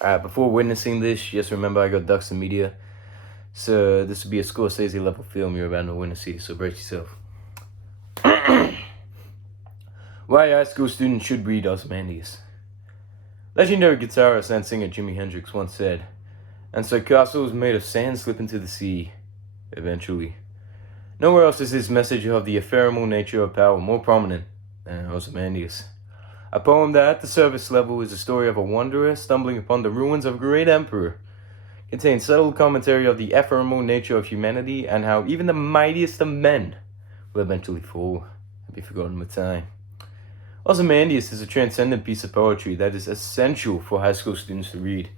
Before witnessing this, just remember I got ducks in media. So this will be a Scorsese level film you're about to witness here, so brace yourself. Why high school students should read Ozymandias. Legendary guitarist and singer Jimi Hendrix once said, "And so castles made of sand slip into the sea, eventually." Nowhere else is this message of the ephemeral nature of power more prominent than Ozymandias. A poem that at the surface level is the story of a wanderer stumbling upon the ruins of a great emperor, contains subtle commentary of the ephemeral nature of humanity and how even the mightiest of men will eventually fall and be forgotten with time. Ozymandias is a transcendent piece of poetry that is essential for high school students to read.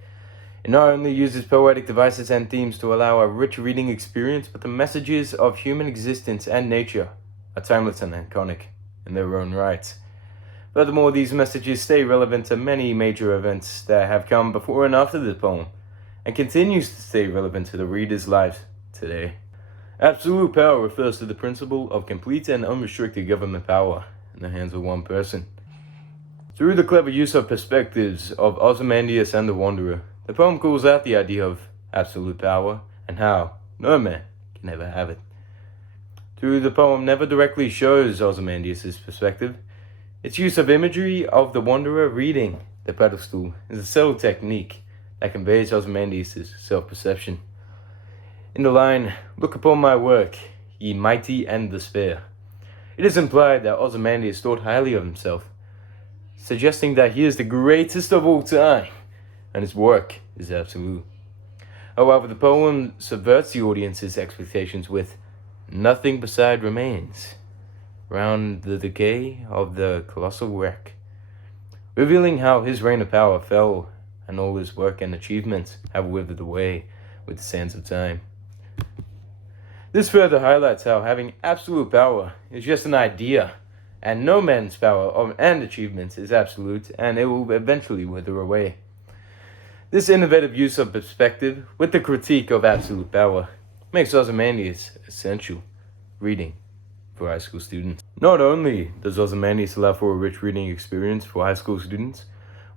It not only uses poetic devices and themes to allow a rich reading experience, but the messages of human existence and nature are timeless and iconic in their own right. Furthermore, these messages stay relevant to many major events that have come before and after the poem, and continues to stay relevant to the reader's lives today. Absolute power refers to the principle of complete and unrestricted government power in the hands of one person. Through the clever use of perspectives of Ozymandias and the Wanderer, the poem calls out the idea of absolute power and how no man can ever have it. Through the poem never directly shows Ozymandias' perspective, its use of imagery of the Wanderer reading the pedestal is a subtle technique that conveys Ozymandias' self-perception. In the line, "Look upon my work, ye mighty and despair," it is implied that Ozymandias thought highly of himself, suggesting that he is the greatest of all time, and his work is absolute. However, the poem subverts the audience's expectations with "nothing beside remains," round the decay of the colossal wreck, revealing how his reign of power fell and all his work and achievements have withered away with the sands of time. This further highlights how having absolute power is just an idea, and no man's power and achievements is absolute, and it will eventually wither away. This innovative use of perspective with the critique of absolute power makes Ozymandias essential reading for high school students. Not only does Ozymandias allow for a rich reading experience for high school students,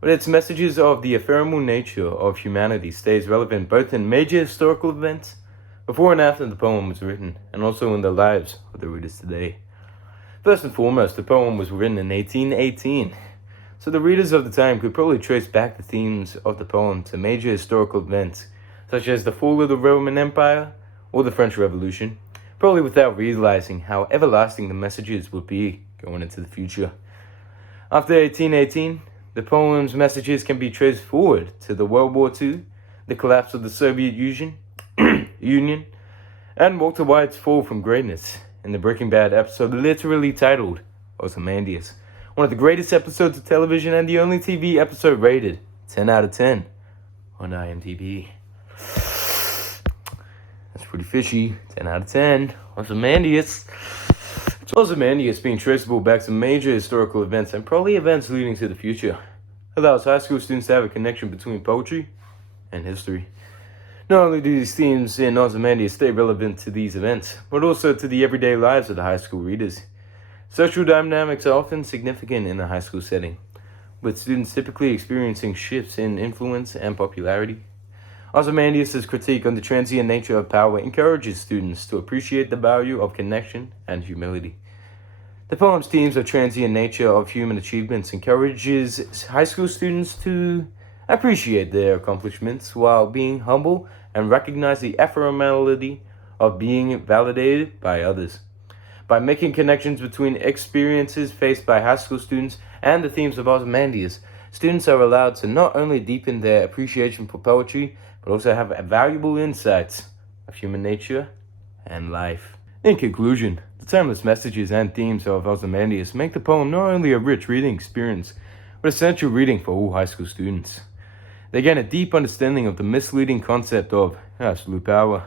but its messages of the ephemeral nature of humanity stays relevant both in major historical events before and after the poem was written, and also in the lives of the readers today. First and foremost, the poem was written in 1818, so the readers of the time could probably trace back the themes of the poem to major historical events, such as the fall of the Roman Empire or the French Revolution, probably without realizing how everlasting the messages would be going into the future. After 1818, the poem's messages can be traced forward to the World War II, the collapse of the Soviet Union, and Walter White's fall from greatness in the Breaking Bad episode literally titled Ozymandias, one of the greatest episodes of television and the only TV episode rated 10 out of 10 on IMDb. That's pretty fishy. 10 out of 10. Ozymandias. Ozymandias being traceable back to major historical events and probably events leading to the future allows high school students to have a connection between poetry and history. Not only do these themes in Ozymandias stay relevant to these events, but also to the everyday lives of the high school readers. Social dynamics are often significant in the high school setting, with students typically experiencing shifts in influence and popularity. Ozymandias' critique on the transient nature of power encourages students to appreciate the value of connection and humility. The poem's themes of transient nature of human achievements encourages high school students to appreciate their accomplishments while being humble and recognize the ephemerality of being validated by others. By making connections between experiences faced by high school students and the themes of Ozymandias, students are allowed to not only deepen their appreciation for poetry, but also have valuable insights of human nature and life. In conclusion, the timeless messages and themes of Ozymandias make the poem not only a rich reading experience, but essential reading for all high school students. They gain a deep understanding of the misleading concept of absolute power,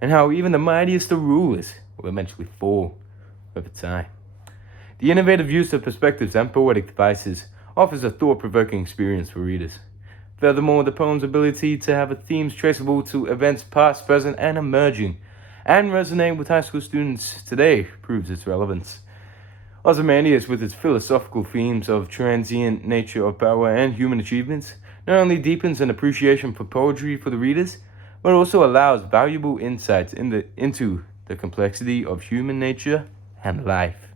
and how even the mightiest of rulers will eventually fall over time. The innovative use of perspectives and poetic devices offers a thought-provoking experience for readers. Furthermore, the poem's ability to have themes traceable to events past, present, and emerging, and resonate with high school students today proves its relevance. Ozymandias, with its philosophical themes of transient nature of power and human achievements, not only deepens an appreciation for poetry for the readers, but also allows valuable insights into the complexity of human nature and life.